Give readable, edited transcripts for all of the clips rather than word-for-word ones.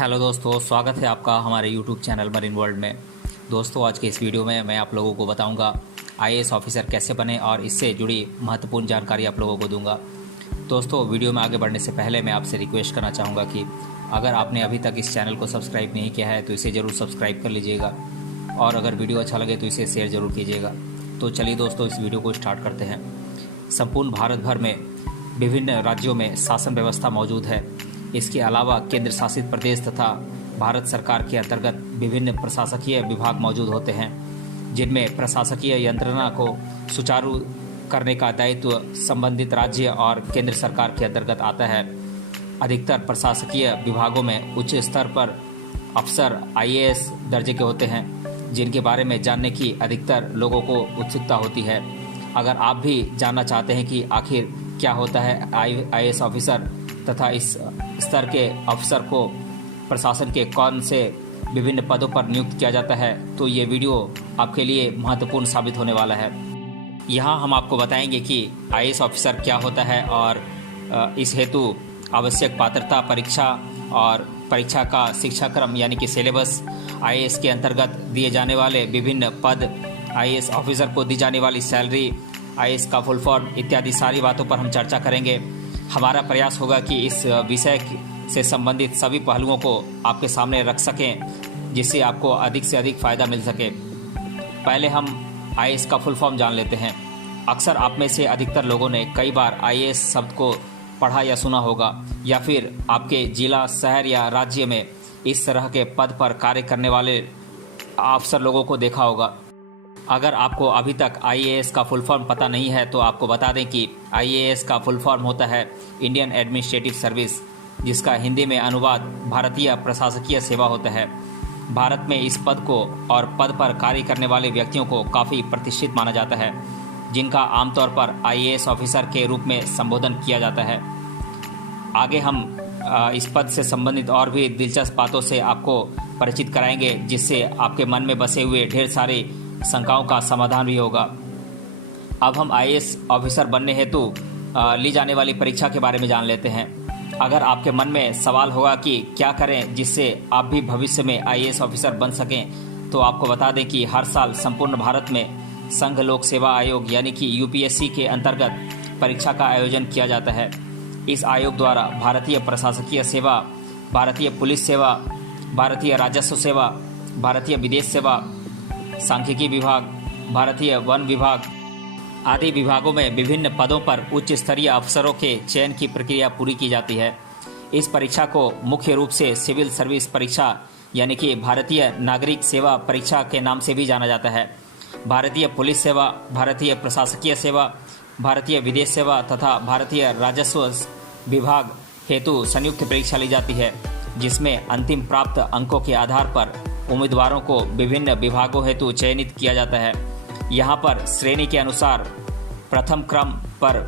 Hello दोस्तों, स्वागत है आपका हमारे YouTube चैनल मरीन वर्ल्ड में। दोस्तों, आज के इस वीडियो में मैं आप लोगों को बताऊंगा आईएएस ऑफिसर कैसे बने और इससे जुड़ी महत्वपूर्ण जानकारी आप लोगों को दूंगा। दोस्तों, वीडियो में आगे बढ़ने से पहले मैं आपसे रिक्वेस्ट करना चाहूँगा कि अगर आपने अभी तक इस चैनल को सब्सक्राइब नहीं किया है तो इसे ज़रूर सब्सक्राइब कर लीजिएगा और अगर वीडियो अच्छा लगे तो इसे शेयर ज़रूर कीजिएगा। तो चलिए दोस्तों, इस वीडियो को स्टार्ट करते हैं। संपूर्ण भारत भर में विभिन्न राज्यों में शासन व्यवस्था मौजूद है। इसके अलावा केंद्र शासित प्रदेश तथा भारत सरकार के अंतर्गत विभिन्न प्रशासकीय विभाग मौजूद होते हैं, जिनमें प्रशासकीय यंत्रणा को सुचारू करने का दायित्व संबंधित राज्य और केंद्र सरकार के अंतर्गत आता है। अधिकतर प्रशासकीय विभागों में उच्च स्तर पर अफसर आईएएस दर्जे के होते हैं, जिनके बारे में जानने की अधिकतर लोगों को उत्सुकता होती है। अगर आप भी जानना चाहते हैं कि आखिर क्या होता है आईएएस ऑफिसर तथा इस स्तर के अफसर को प्रशासन के कौन से विभिन्न पदों पर नियुक्त किया जाता है, तो ये वीडियो आपके लिए महत्वपूर्ण साबित होने वाला है। यहाँ हम आपको बताएंगे कि आईएएस ऑफिसर क्या होता है और इस हेतु आवश्यक पात्रता परीक्षा और परीक्षा का शिक्षाक्रम यानी कि सिलेबस, आईएएस के अंतर्गत दिए जाने वाले विभिन्न पद, आईएएस ऑफिसर को दी जाने वाली सैलरी, आईएएस का फुल फॉर्म इत्यादि सारी बातों पर हम चर्चा करेंगे। हमारा प्रयास होगा कि इस विषय से संबंधित सभी पहलुओं को आपके सामने रख सकें, जिससे आपको अधिक से अधिक फ़ायदा मिल सके। पहले हम आईएएस का फुल फॉर्म जान लेते हैं। अक्सर आप में से अधिकतर लोगों ने कई बार आईएएस शब्द को पढ़ा या सुना होगा, या फिर आपके जिला, शहर या राज्य में इस तरह के पद पर कार्य करने वाले अफसर लोगों को देखा होगा। अगर आपको अभी तक आईएएस का फुल फॉर्म पता नहीं है तो आपको बता दें कि आईएएस का फुल फॉर्म होता है इंडियन एडमिनिस्ट्रेटिव सर्विस, जिसका हिंदी में अनुवाद भारतीय प्रशासकीय सेवा होता है। भारत में इस पद को और पद पर कार्य करने वाले व्यक्तियों को काफ़ी प्रतिष्ठित माना जाता है, जिनका आमतौर पर आईएएस ऑफिसर के रूप में संबोधन किया जाता है। आगे हम इस पद से संबंधित और भी दिलचस्प बातों से आपको परिचित कराएंगे, जिससे आपके मन में बसे हुए ढेर सारे शंकाओं का समाधान भी होगा। अब हम आईएएस ऑफिसर बनने हेतु ली जाने वाली परीक्षा के बारे में जान लेते हैं। अगर आपके मन में सवाल होगा कि क्या करें जिससे आप भी भविष्य में आईएएस ऑफिसर बन सकें, तो आपको बता दें कि हर साल संपूर्ण भारत में संघ लोक सेवा आयोग यानी कि यूपीएससी के अंतर्गत परीक्षा का आयोजन किया जाता है। इस आयोग द्वारा भारतीय प्रशासकीय सेवा, भारतीय पुलिस सेवा, भारतीय राजस्व सेवा, भारतीय विदेश सेवा, सांख्यिकी विभाग, भारतीय वन विभाग आदि विभागों में विभिन्न पदों पर उच्च स्तरीय अफसरों के चयन की प्रक्रिया पूरी की जाती है। इस परीक्षा को मुख्य रूप से सिविल सर्विस परीक्षा यानी कि भारतीय नागरिक सेवा परीक्षा के नाम से भी जाना जाता है। भारतीय पुलिस सेवा, भारतीय प्रशासकीय सेवा, भारतीय विदेश सेवा तथा भारतीय राजस्व विभाग हेतु संयुक्त परीक्षा ली जाती है, जिसमें अंतिम प्राप्त अंकों के आधार पर उम्मीदवारों को विभिन्न विभागों हेतु चयनित किया जाता है। यहाँ पर श्रेणी के अनुसार प्रथम क्रम पर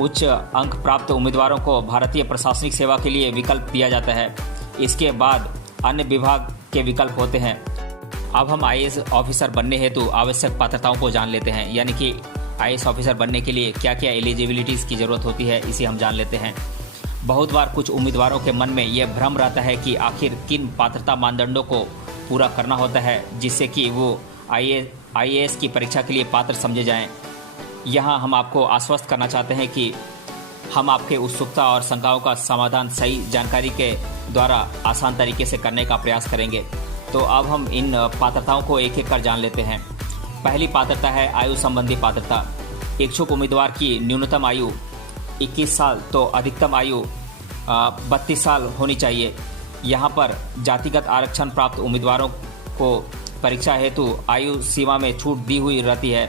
उच्च अंक प्राप्त उम्मीदवारों को भारतीय प्रशासनिक सेवा के लिए विकल्प दिया जाता है। इसके बाद अन्य विभाग के विकल्प होते हैं। अब हम आईएएस ऑफिसर बनने हेतु आवश्यक पात्रताओं को जान लेते हैं, यानी कि आईएएस ऑफिसर बनने के लिए क्या क्या एलिजिबिलिटीज़ की ज़रूरत होती है, इसे हम जान लेते हैं। बहुत बार कुछ उम्मीदवारों के मन में यह भ्रम रहता है कि आखिर किन पात्रता मानदंडों को पूरा करना होता है जिससे कि वो आईएएस की परीक्षा के लिए पात्र समझे जाएं। यहाँ हम आपको आश्वस्त करना चाहते हैं कि हम आपके उत्सुकता और शंकाओं का समाधान सही जानकारी के द्वारा आसान तरीके से करने का प्रयास करेंगे। तो अब हम इन पात्रताओं को एक एक कर जान लेते हैं। पहली पात्रता है आयु संबंधी पात्रता। इच्छुक उम्मीदवार की न्यूनतम आयु 21 साल तो अधिकतम आयु 32 साल होनी चाहिए। यहाँ पर जातिगत आरक्षण प्राप्त उम्मीदवारों को परीक्षा हेतु आयु सीमा में छूट दी हुई रहती है,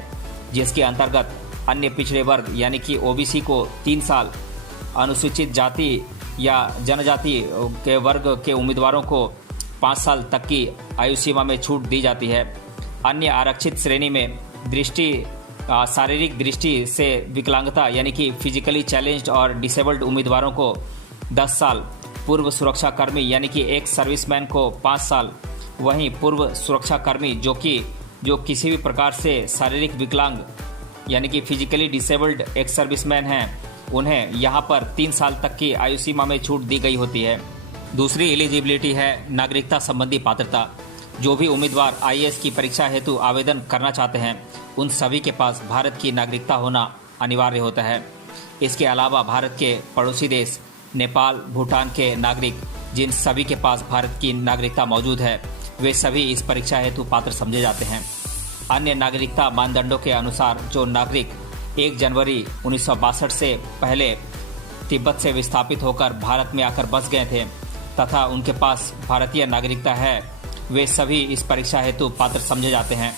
जिसके अंतर्गत अन्य पिछड़े वर्ग यानी कि ओबीसी को 3 साल, अनुसूचित जाति या जनजाति के वर्ग के उम्मीदवारों को 5 साल तक की आयु सीमा में छूट दी जाती है। अन्य आरक्षित श्रेणी में शारीरिक दृष्टि से विकलांगता यानी कि फिजिकली चैलेंज्ड और डिसेबल्ड उम्मीदवारों को 10 साल, पूर्व सुरक्षाकर्मी यानी कि एक सर्विसमैन को 5 साल, वहीं पूर्व सुरक्षाकर्मी जो किसी भी प्रकार से शारीरिक विकलांग यानी कि फिजिकली डिसेबल्ड एक सर्विसमैन हैं, उन्हें यहाँ पर 3 साल तक की आयु सीमा में छूट दी गई होती है। दूसरी एलिजिबिलिटी है नागरिकता संबंधी पात्रता। जो भी उम्मीदवार आईएएस की परीक्षा हेतु आवेदन करना चाहते हैं उन सभी के पास भारत की नागरिकता होना अनिवार्य होता है। इसके अलावा भारत के पड़ोसी देश नेपाल, भूटान के नागरिक जिन सभी के पास भारत की नागरिकता मौजूद है वे सभी इस परीक्षा हेतु पात्र समझे जाते हैं। अन्य नागरिकता मानदंडों के अनुसार जो नागरिक 1 जनवरी 1962 से पहले तिब्बत से विस्थापित होकर भारत में आकर बस गए थे तथा उनके पास भारतीय नागरिकता है वे सभी इस परीक्षा हेतु पात्र समझे जाते हैं।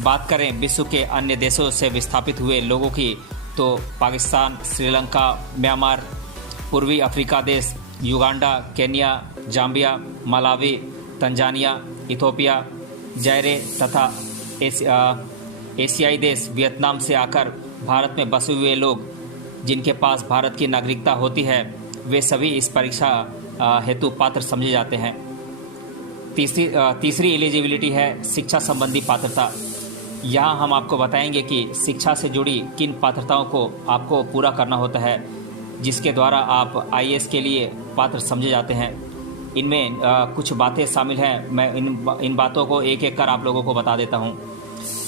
बात करें विश्व के अन्य देशों से विस्थापित हुए लोगों की तो पाकिस्तान, श्रीलंका, म्यांमार, पूर्वी अफ्रीका देश, Uganda, Kenya, Zambia, Malawi, Tanzania, Ethiopia, जायरे तथा एशियाई देश वियतनाम से आकर भारत में बसे हुए लोग जिनके पास भारत की नागरिकता होती है वे सभी इस परीक्षा हेतु पात्र समझे जाते हैं। तीसरी एलिजिबिलिटी है शिक्षा संबंधी पात्रता। यहाँ हम आपको बताएंगे कि शिक्षा से जुड़ी किन पात्रताओं को आपको पूरा करना होता है जिसके द्वारा आप आईएएस के लिए पात्र समझे जाते हैं। इनमें कुछ बातें शामिल हैं। मैं इन बातों को एक एक कर आप लोगों को बता देता हूँ।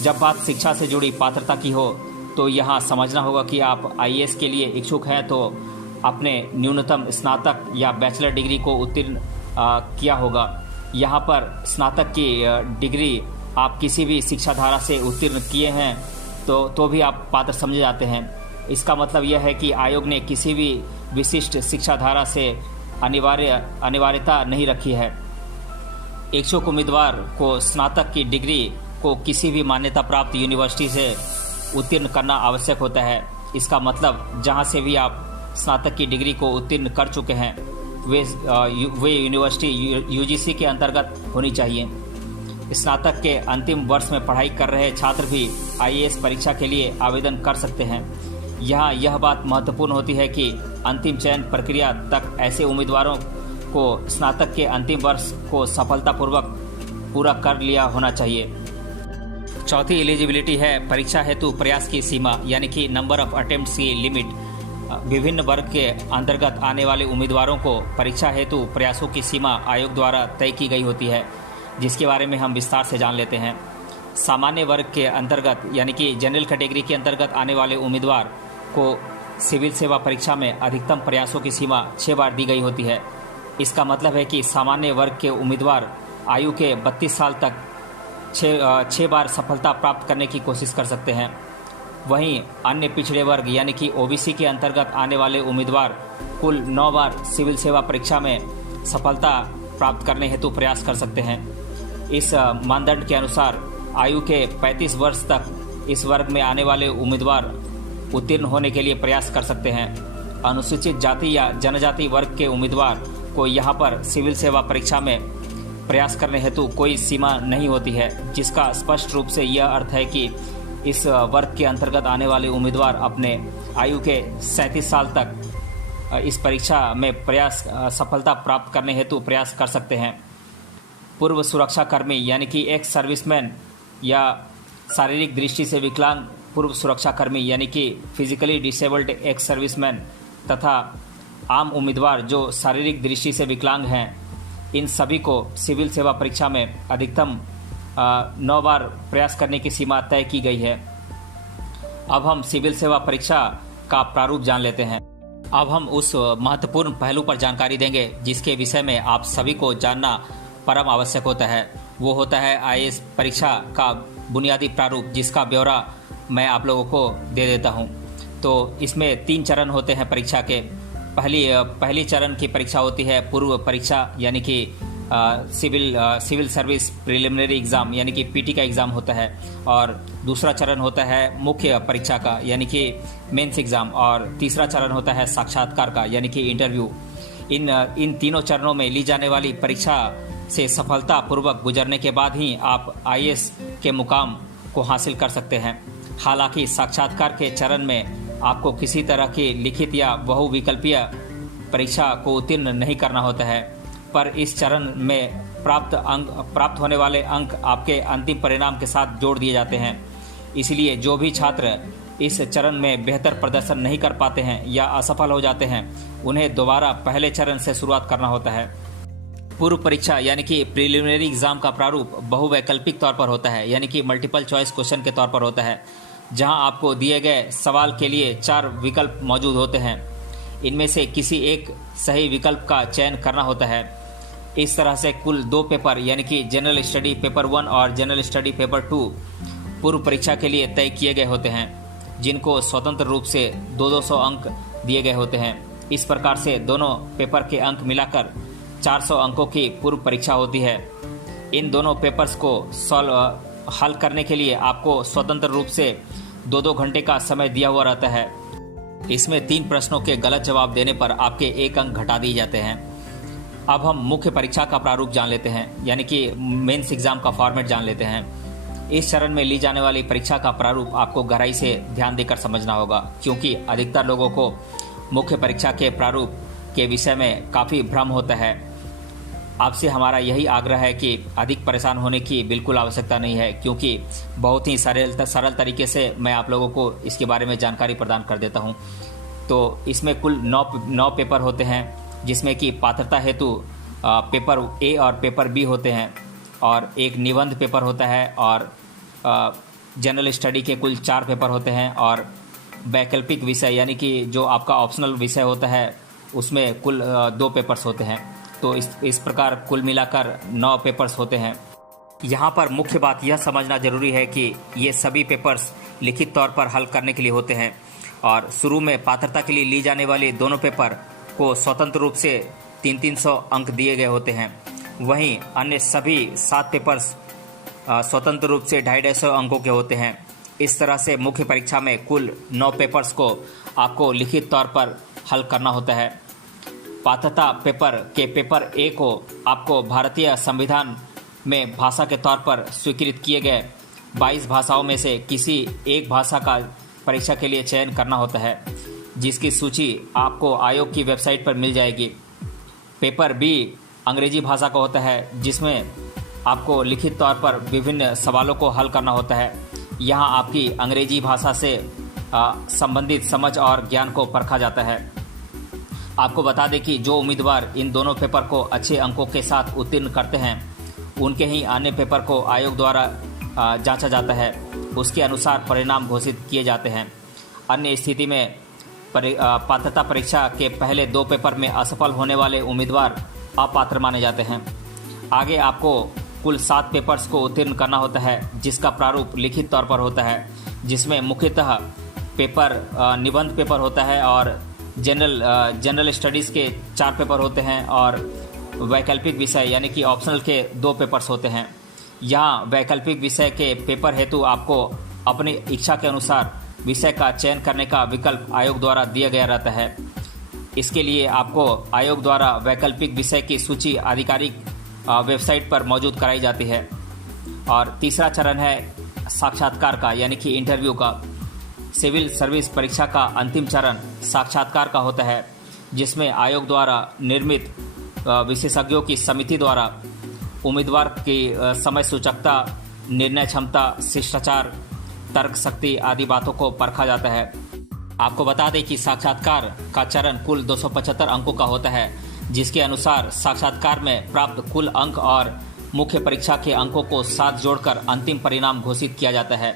जब बात शिक्षा से जुड़ी पात्रता की हो तो यहाँ समझना होगा कि आप आईएएस के लिए इच्छुक हैं तो अपने न्यूनतम स्नातक या बैचलर डिग्री को उत्तीर्ण किया होगा। यहाँ पर स्नातक की डिग्री आप किसी भी शिक्षा धारा से उत्तीर्ण किए हैं तो भी आप पात्र समझे जाते हैं। इसका मतलब यह है कि आयोग ने किसी भी विशिष्ट शिक्षा धारा से अनिवार्यता नहीं रखी है। इच्छुक उम्मीदवार को स्नातक की डिग्री को किसी भी मान्यता प्राप्त यूनिवर्सिटी से उत्तीर्ण करना आवश्यक होता है। इसका मतलब जहां से भी आप स्नातक की डिग्री को उत्तीर्ण कर चुके हैं वे यूनिवर्सिटी यूजीसी के अंतर्गत होनी चाहिए। स्नातक के अंतिम वर्ष में पढ़ाई कर रहे छात्र भी आईएएस परीक्षा के लिए आवेदन कर सकते हैं। यहाँ यह बात महत्वपूर्ण होती है कि अंतिम चयन प्रक्रिया तक ऐसे उम्मीदवारों को स्नातक के अंतिम वर्ष को सफलतापूर्वक पूरा कर लिया होना चाहिए। चौथी एलिजिबिलिटी है परीक्षा हेतु प्रयास की सीमा यानी कि नंबर ऑफ अटेम्प्ट्स की लिमिट। विभिन्न वर्ग के अंतर्गत आने वाले उम्मीदवारों को परीक्षा हेतु प्रयासों की सीमा आयोग द्वारा तय की गई होती है जिसके बारे में हम विस्तार से जान लेते हैं। सामान्य वर्ग के अंतर्गत यानी कि जनरल कैटेगरी के अंतर्गत आने वाले उम्मीदवार को सिविल सेवा परीक्षा में अधिकतम प्रयासों की सीमा 6 बार दी गई होती है। इसका मतलब है कि सामान्य वर्ग के उम्मीदवार आयु के 32 साल तक 6 बार सफलता प्राप्त करने की कोशिश कर सकते हैं। वहीं अन्य पिछड़े वर्ग यानी कि ओबीसी के अंतर्गत आने वाले उम्मीदवार कुल 9 बार सिविल सेवा परीक्षा में सफलता प्राप्त करने हेतु प्रयास कर सकते हैं। इस मानदंड के अनुसार आयु के 35 वर्ष तक इस वर्ग में आने वाले उम्मीदवार उत्तीर्ण होने के लिए प्रयास कर सकते हैं। अनुसूचित जाति या जनजाति वर्ग के उम्मीदवार को यहाँ पर सिविल सेवा परीक्षा में प्रयास करने हेतु कोई सीमा नहीं होती है, जिसका स्पष्ट रूप से यह अर्थ है कि इस वर्ग के अंतर्गत आने वाले उम्मीदवार अपने आयु के 37 साल तक इस परीक्षा में सफलता प्राप्त करने हेतु प्रयास कर सकते हैं। पूर्व सुरक्षा कर्मी यानी कि एक्स सर्विसमैन या शारीरिक दृष्टि से विकलांग पूर्व सुरक्षा कर्मी यानी कि फिजिकली डिसेबल्ड एक्स सर्विसमैन तथा आम उम्मीदवार जो शारीरिक दृष्टि से विकलांग हैं, इन सभी को सिविल सेवा परीक्षा में अधिकतम 9 बार प्रयास करने की सीमा तय की गई है। अब हम सिविल सेवा परीक्षा का प्रारूप जान लेते हैं। अब हम उस महत्वपूर्ण पहलू पर जानकारी देंगे जिसके विषय में आप सभी को जानना परम आवश्यक होता है। वो होता है आईएएस परीक्षा का बुनियादी प्रारूप, जिसका ब्यौरा मैं आप लोगों को दे देता हूँ। तो इसमें 3 चरण होते हैं परीक्षा के। पहली चरण की परीक्षा होती है पूर्व परीक्षा यानी कि सिविल सर्विस प्रिलिमिनरी एग्ज़ाम यानी कि पीटी का एग्ज़ाम होता है, और दूसरा चरण होता है मुख्य परीक्षा का यानी कि मेंस एग्ज़ाम, और तीसरा चरण होता है साक्षात्कार का यानी कि इंटरव्यू। इन तीनों चरणों में ली जाने वाली परीक्षा से सफलतापूर्वक गुजरने के बाद ही आप आईएएस के मुकाम को हासिल कर सकते हैं। हालांकि साक्षात्कार के चरण में आपको किसी तरह की लिखित या बहुविकल्पीय परीक्षा को उत्तीर्ण नहीं करना होता है, पर इस चरण में प्राप्त होने वाले अंक आपके अंतिम परिणाम के साथ जोड़ दिए जाते हैं। इसलिए जो भी छात्र इस चरण में बेहतर प्रदर्शन नहीं कर पाते हैं या असफल हो जाते हैं, उन्हें दोबारा पहले चरण से शुरुआत करना होता है। पूर्व परीक्षा यानी कि प्रिलिमिनरी एग्जाम का प्रारूप बहुवैकल्पिक तौर पर होता है, यानी कि मल्टीपल चॉइस क्वेश्चन के तौर पर होता है, जहां आपको दिए गए सवाल के लिए 4 विकल्प मौजूद होते हैं। इनमें से किसी एक सही विकल्प का चयन करना होता है। इस तरह से कुल 2 पेपर यानी कि जनरल स्टडी पेपर 1 और जनरल स्टडी पेपर 2 पूर्व परीक्षा के लिए तय किए गए होते हैं, जिनको स्वतंत्र रूप से 200 अंक दिए गए होते हैं। इस प्रकार से दोनों पेपर के अंक मिलाकर 400 अंकों की पूर्व परीक्षा होती है। इन दोनों पेपर्स को हल करने के लिए आपको स्वतंत्र रूप से 2-2 घंटे का समय दिया हुआ रहता है। इसमें 3 प्रश्नों के गलत जवाब देने पर आपके 1 अंक घटा दिए जाते हैं। अब हम मुख्य परीक्षा का प्रारूप जान लेते हैं, यानी कि मेंस एग्जाम का फॉर्मेट जान लेते हैं। इस चरण में ली जाने वाली परीक्षा का प्रारूप आपको गहराई से ध्यान देकर समझना होगा, क्योंकि अधिकतर लोगों को मुख्य परीक्षा के प्रारूप के विषय में काफ़ी भ्रम होता है। आपसे हमारा यही आग्रह है कि अधिक परेशान होने की बिल्कुल आवश्यकता नहीं है, क्योंकि बहुत ही सरल तरीके से मैं आप लोगों को इसके बारे में जानकारी प्रदान कर देता हूं। तो इसमें कुल 9 पेपर होते हैं, जिसमें कि पात्रता हेतु पेपर ए और पेपर बी होते हैं, और एक निबंध पेपर होता है, और जनरल स्टडी के कुल 4 पेपर होते हैं, और वैकल्पिक विषय यानी कि जो आपका ऑप्शनल विषय होता है उसमें कुल 2 पेपर्स होते हैं। तो इस प्रकार कुल मिलाकर 9 पेपर्स होते हैं। यहाँ पर मुख्य बात यह समझना जरूरी है कि ये सभी पेपर्स लिखित तौर पर हल करने के लिए होते हैं, और शुरू में पात्रता के लिए ली जाने वाली दोनों पेपर को स्वतंत्र रूप से 300 अंक दिए गए होते हैं। वहीं अन्य सभी 7 पेपर्स स्वतंत्र रूप से 250 अंकों के होते हैं। इस तरह से मुख्य परीक्षा में कुल 9 पेपर्स को आपको लिखित तौर पर हल करना होता है। पात्रता पेपर के पेपर ए को आपको भारतीय संविधान में भाषा के तौर पर स्वीकृत किए गए 22 भाषाओं में से किसी एक भाषा का परीक्षा के लिए चयन करना होता है, जिसकी सूची आपको आयोग की वेबसाइट पर मिल जाएगी। पेपर बी अंग्रेजी भाषा का होता है, जिसमें आपको लिखित तौर पर विभिन्न सवालों को हल करना होता है। यहाँ आपकी अंग्रेजी भाषा से संबंधित समझ और ज्ञान को परखा जाता है। आपको बता दें कि जो उम्मीदवार इन दोनों पेपर को अच्छे अंकों के साथ उत्तीर्ण करते हैं, उनके ही अन्य पेपर को आयोग द्वारा जांचा जाता है। उसके अनुसार परिणाम घोषित किए जाते हैं। अन्य स्थिति में पात्रता परीक्षा के पहले 2 पेपर में असफल होने वाले उम्मीदवार अपात्र माने जाते हैं। आगे आपको कुल 7 पेपर्स को उत्तीर्ण करना होता है, जिसका प्रारूप लिखित तौर पर होता है, जिसमें मुख्यतः पेपर निबंध पेपर होता है, और जनरल स्टडीज़ के 4 पेपर होते हैं, और वैकल्पिक विषय यानी कि ऑप्शनल के 2 पेपर्स होते हैं। यहाँ वैकल्पिक विषय के पेपर हेतु आपको अपनी इच्छा के अनुसार विषय का चयन करने का विकल्प आयोग द्वारा दिया गया रहता है। इसके लिए आपको आयोग द्वारा वैकल्पिक विषय की सूची आधिकारिक वेबसाइट पर मौजूद कराई जाती है। और तीसरा चरण है साक्षात्कार का, यानी कि इंटरव्यू का। सिविल सर्विस परीक्षा का अंतिम चरण साक्षात्कार का होता है, जिसमें आयोग द्वारा निर्मित विशेषज्ञों की समिति द्वारा उम्मीदवार की समय सूचकता, निर्णय क्षमता, शिष्टाचार, तर्क शक्ति आदि बातों को परखा जाता है। आपको बता दें कि साक्षात्कार का चरण कुल 275 अंकों का होता है, जिसके अनुसार साक्षात्कार में प्राप्त कुल अंक और मुख्य परीक्षा के अंकों को साथ जोड़कर अंतिम परिणाम घोषित किया जाता है।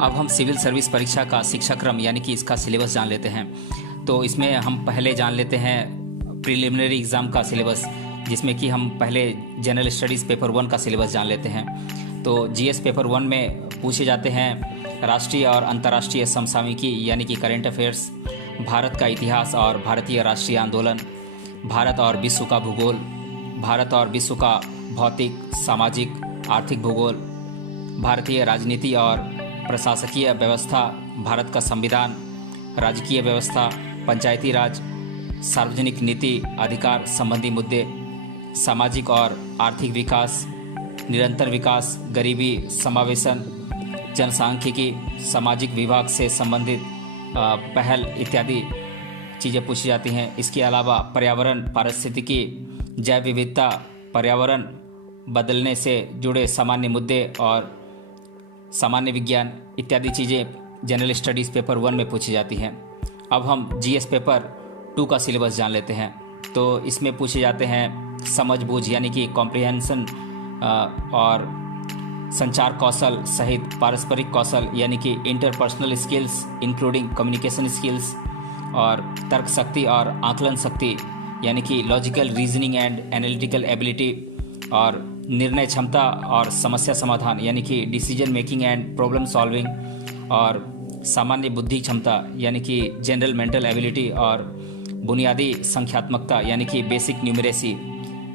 अब हम सिविल सर्विस परीक्षा का शिक्षाक्रम यानी कि इसका सिलेबस जान लेते हैं। तो इसमें हम पहले जान लेते हैं प्रिलिमिनरी एग्ज़ाम का सिलेबस, जिसमें कि हम पहले जनरल स्टडीज़ पेपर 1 का सिलेबस जान लेते हैं। तो जीएस पेपर 1 में पूछे जाते हैं राष्ट्रीय और अंतर्राष्ट्रीय समसामयिकी यानी कि करेंट अफेयर्स, भारत का इतिहास और भारतीय राष्ट्रीय आंदोलन, भारत और विश्व का भूगोल, भारत और विश्व का भौतिक, सामाजिक, आर्थिक भूगोल, भारतीय राजनीति और प्रशासकीय व्यवस्था, भारत का संविधान, राजकीय व्यवस्था, पंचायती राज, सार्वजनिक नीति अधिकार संबंधी मुद्दे, सामाजिक और आर्थिक विकास, निरंतर विकास, गरीबी समावेशन, जनसांख्यिकी, सामाजिक विभाग से संबंधित पहल इत्यादि चीज़ें पूछी जाती हैं। इसके अलावा पर्यावरण, पारिस्थितिकी, जैव विविधता, पर्यावरण बदलने से जुड़े सामान्य मुद्दे और सामान्य विज्ञान इत्यादि चीज़ें जनरल स्टडीज़ पेपर 1 में पूछी जाती हैं। अब हम जीएस पेपर 2 का सिलेबस जान लेते हैं। तो इसमें पूछे जाते हैं समझ बूझ यानी कि कॉम्प्रिहेंशन और संचार कौशल सहित पारस्परिक कौशल यानी कि interpersonal skills including communication skills और तर्क शक्ति और आकलन शक्ति यानी कि logical reasoning and analytical ability और निर्णय क्षमता और समस्या समाधान यानी कि decision making and problem solving और सामान्य बुद्धि क्षमता यानी कि जनरल मेंटल एबिलिटी और बुनियादी संख्यात्मकता यानी कि बेसिक न्यूमरेसी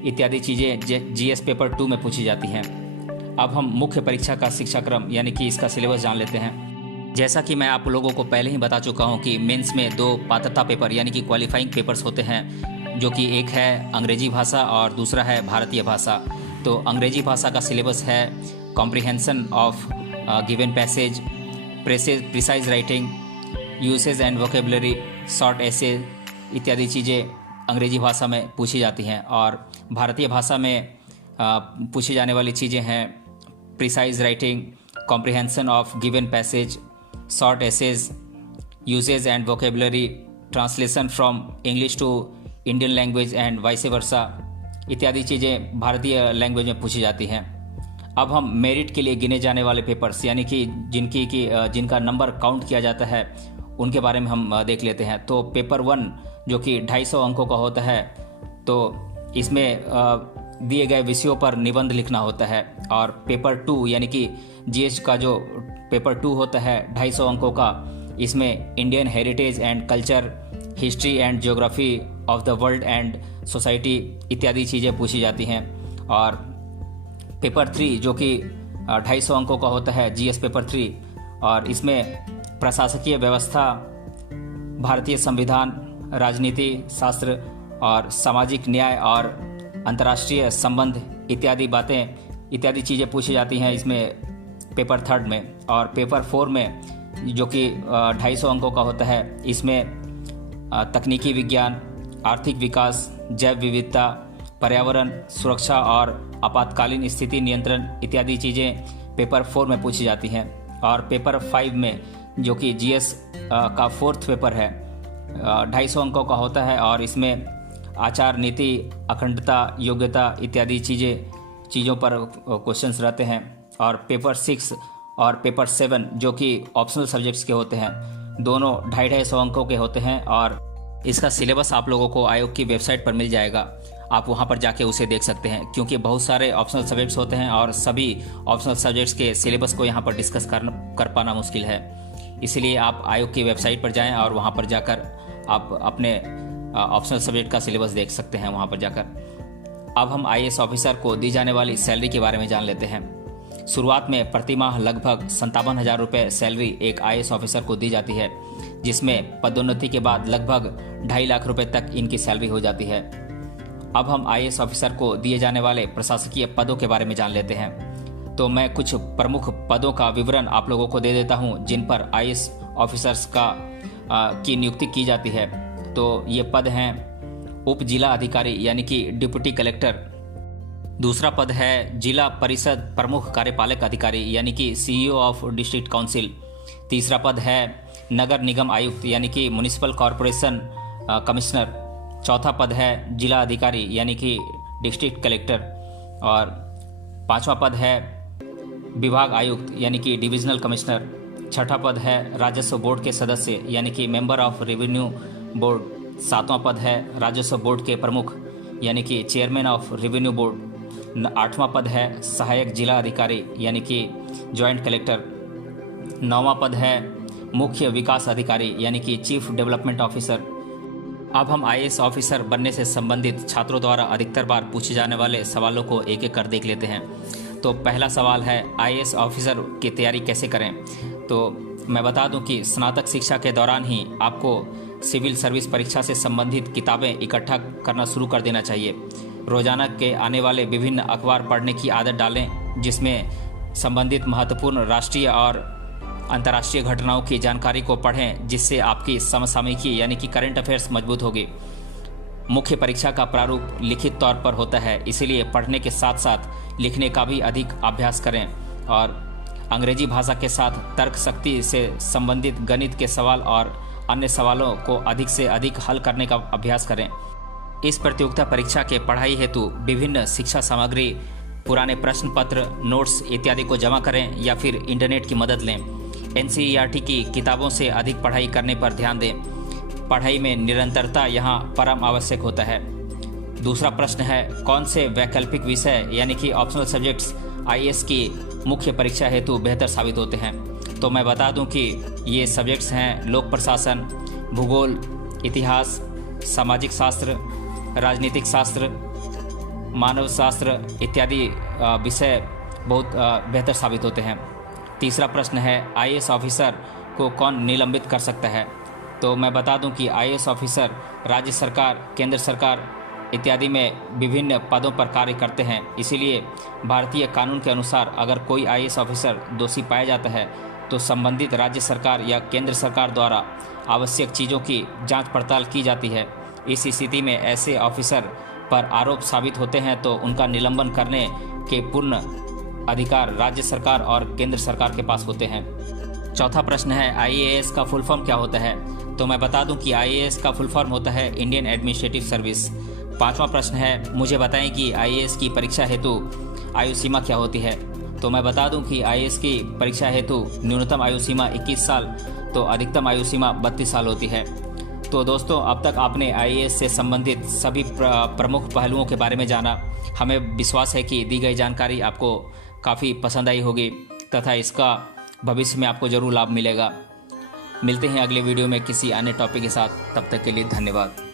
इत्यादि चीज़ें जीएस पेपर 2 में पूछी जाती हैं। अब हम मुख्य परीक्षा का शिक्षाक्रम यानी कि इसका सिलेबस जान लेते हैं। जैसा कि मैं आप लोगों को पहले ही बता चुका हूं कि मेंस में 2 पात्रता पेपर यानी कि क्वालिफाइंग पेपर्स होते हैं, जो कि एक है अंग्रेजी भाषा और दूसरा है भारतीय भाषा। तो अंग्रेजी भाषा का सिलेबस है comprehension of given passage, precise writing, usage and vocabulary, short essay इत्यादि चीज़ें अंग्रेजी भाषा में पूछी जाती हैं। और भारतीय भाषा में पूछी जाने वाली चीज़ें हैं precise writing, comprehension of given passage, short essays, usage and vocabulary, translation from English to Indian language and vice versa इत्यादि चीज़ें भारतीय लैंग्वेज में पूछी जाती हैं। अब हम मेरिट के लिए गिने जाने वाले पेपर्स यानी कि जिनका नंबर काउंट किया जाता है उनके बारे में हम देख लेते हैं। तो पेपर 1 जो कि 250 अंकों का होता है, तो इसमें दिए गए विषयों पर निबंध लिखना होता है। और पेपर 2 यानी कि जीएस का जो पेपर 2 होता है 250 अंकों का, इसमें Indian heritage and culture, history and geography of the world and society इत्यादि चीज़ें पूछी जाती हैं। और पेपर 3 जो कि 250 अंकों का होता है जीएस पेपर 3, और इसमें प्रशासकीय व्यवस्था, भारतीय संविधान, राजनीति शास्त्र और सामाजिक न्याय और अंतर्राष्ट्रीय संबंध इत्यादि चीज़ें पूछी जाती हैं इसमें पेपर 3 में। और पेपर 4 में जो कि 250 अंकों का होता है, इसमें तकनीकी विज्ञान, आर्थिक विकास, जैव विविधता, पर्यावरण सुरक्षा और आपातकालीन स्थिति नियंत्रण इत्यादि चीज़ें पेपर 4 में पूछी जाती हैं। और पेपर 5 में जो कि जीएस का 4th पेपर है 250 अंकों का होता है, और इसमें आचार नीति, अखंडता, योग्यता इत्यादि चीज़ों पर क्वेश्चंस रहते हैं। और पेपर 6 और पेपर 7 जो कि ऑप्शनल सब्जेक्ट्स के होते हैं, दोनों 250 अंकों के होते हैं। और इसका सिलेबस आप लोगों को आयोग की वेबसाइट पर मिल जाएगा, आप वहां पर जाके उसे देख सकते हैं, क्योंकि बहुत सारे ऑप्शनल सब्जेक्ट्स होते हैं और सभी ऑप्शनल सब्जेक्ट्स के सिलेबस को यहां पर डिस्कस कर पाना मुश्किल है। इसलिए आप आयोग की वेबसाइट पर जाएं और वहां पर जाकर आप अपने ऑप्शनल सब्जेक्ट का सिलेबस देख सकते हैं वहां पर जाकर। अब हम आईएएस ऑफिसर को दी जाने वाली सैलरी के बारे में जान लेते हैं। शुरुआत में प्रति माह लगभग 57,000 रुपये सैलरी एक आईएएस ऑफिसर को दी जाती है, जिसमें पदोन्नति के बाद लगभग 2.5 लाख रुपए तक इनकी सैलरी हो जाती है। अब हम आईएएस ऑफिसर को दिए जाने वाले प्रशासकीय पदों के बारे में जान लेते हैं। तो मैं कुछ प्रमुख पदों का विवरण आप लोगों को दे देता हूं जिन पर आईएएस ऑफिसर्स की नियुक्ति की जाती है। तो ये पद हैं उप जिला अधिकारी यानी कि डिप्टी कलेक्टर, दूसरा पद है जिला परिषद प्रमुख कार्यपालक अधिकारी यानी कि सीईओ ऑफ डिस्ट्रिक्ट काउंसिल, तीसरा पद है नगर निगम आयुक्त यानी कि म्युनिसिपल कॉरपोरेशन कमिश्नर, चौथा पद है जिला अधिकारी यानी कि डिस्ट्रिक्ट कलेक्टर, और पांचवा पद है विभाग आयुक्त यानी कि डिविजनल कमिश्नर, छठा पद है राजस्व बोर्ड के सदस्य यानी कि मेंबर ऑफ रेवेन्यू बोर्ड, सातवां पद है राजस्व बोर्ड के प्रमुख यानी कि चेयरमैन ऑफ रेवेन्यू बोर्ड, आठवां पद है सहायक जिला अधिकारी यानी कि जॉइंट कलेक्टर, नौवां पद है मुख्य विकास अधिकारी यानी कि चीफ डेवलपमेंट ऑफिसर। अब हम आईएएस ऑफिसर बनने से संबंधित छात्रों द्वारा अधिकतर बार पूछे जाने वाले सवालों को एक एक कर देख लेते हैं। तो पहला सवाल है आईएएस ऑफिसर की तैयारी कैसे करें। तो मैं बता दूं कि स्नातक शिक्षा के दौरान ही आपको सिविल सर्विस परीक्षा से संबंधित किताबें इकट्ठा करना शुरू कर देना चाहिए। रोजाना के आने वाले विभिन्न अखबार पढ़ने की आदत डालें, जिसमें संबंधित महत्वपूर्ण राष्ट्रीय और अंतर्राष्ट्रीय घटनाओं की जानकारी को पढ़ें, जिससे आपकी समसामयिकी यानी कि करंट अफेयर्स मजबूत होगी। मुख्य परीक्षा का प्रारूप लिखित तौर पर होता है, इसीलिए पढ़ने के साथ साथ लिखने का भी अधिक अभ्यास करें और अंग्रेजी भाषा के साथ तर्क शक्ति से संबंधित गणित के सवाल और अन्य सवालों को अधिक से अधिक हल करने का अभ्यास करें। इस प्रतियोगिता परीक्षा के पढ़ाई हेतु विभिन्न शिक्षा सामग्री, पुराने प्रश्न पत्र, नोट्स इत्यादि को जमा करें या फिर इंटरनेट की मदद लें। एनसीईआरटी की किताबों से अधिक पढ़ाई करने पर ध्यान दें। पढ़ाई में निरंतरता यहाँ परम आवश्यक होता है। दूसरा प्रश्न है, कौन से वैकल्पिक विषय यानी कि ऑप्शनल सब्जेक्ट्स आईएएस की मुख्य परीक्षा हेतु बेहतर साबित होते हैं? तो मैं बता दूं कि ये सब्जेक्ट्स हैं लोक प्रशासन, भूगोल, इतिहास, सामाजिक शास्त्र, राजनीतिक शास्त्र, मानव शास्त्र इत्यादि विषय बहुत बेहतर साबित होते हैं। तीसरा प्रश्न है, आईएएस ऑफिसर को कौन निलंबित कर सकता है? तो मैं बता दूं कि आईएएस ऑफिसर राज्य सरकार, केंद्र सरकार इत्यादि में विभिन्न पदों पर कार्य करते हैं। इसीलिए भारतीय कानून के अनुसार अगर कोई आईएएस ऑफिसर दोषी पाया जाता है तो संबंधित राज्य सरकार या केंद्र सरकार द्वारा आवश्यक चीज़ों की जांच पड़ताल की जाती है। इस स्थिति में ऐसे ऑफिसर पर आरोप साबित होते हैं तो उनका निलंबन करने के पूर्ण अधिकार राज्य सरकार और केंद्र सरकार के पास होते हैं। चौथा प्रश्न है, आईएएस का फुल फॉर्म क्या होता है? तो मैं बता दूं कि आईएएस का फुल फॉर्म होता है इंडियन एडमिनिस्ट्रेटिव सर्विस। पांचवा प्रश्न है, मुझे बताएं कि आईएएस की परीक्षा हेतु आयु सीमा क्या होती है? तो मैं बता दूं कि आईएएस की परीक्षा हेतु न्यूनतम आयु सीमा 21 साल तो अधिकतम आयु सीमा 32 साल होती है। तो दोस्तों, अब तक आपने आईएएस से संबंधित सभी प्रमुख पहलुओं के बारे में जाना। हमें विश्वास है कि दी गई जानकारी आपको काफ़ी पसंद आई होगी तथा इसका भविष्य में आपको ज़रूर लाभ मिलेगा। मिलते हैं अगले वीडियो में किसी अन्य टॉपिक के साथ। तब तक के लिए धन्यवाद।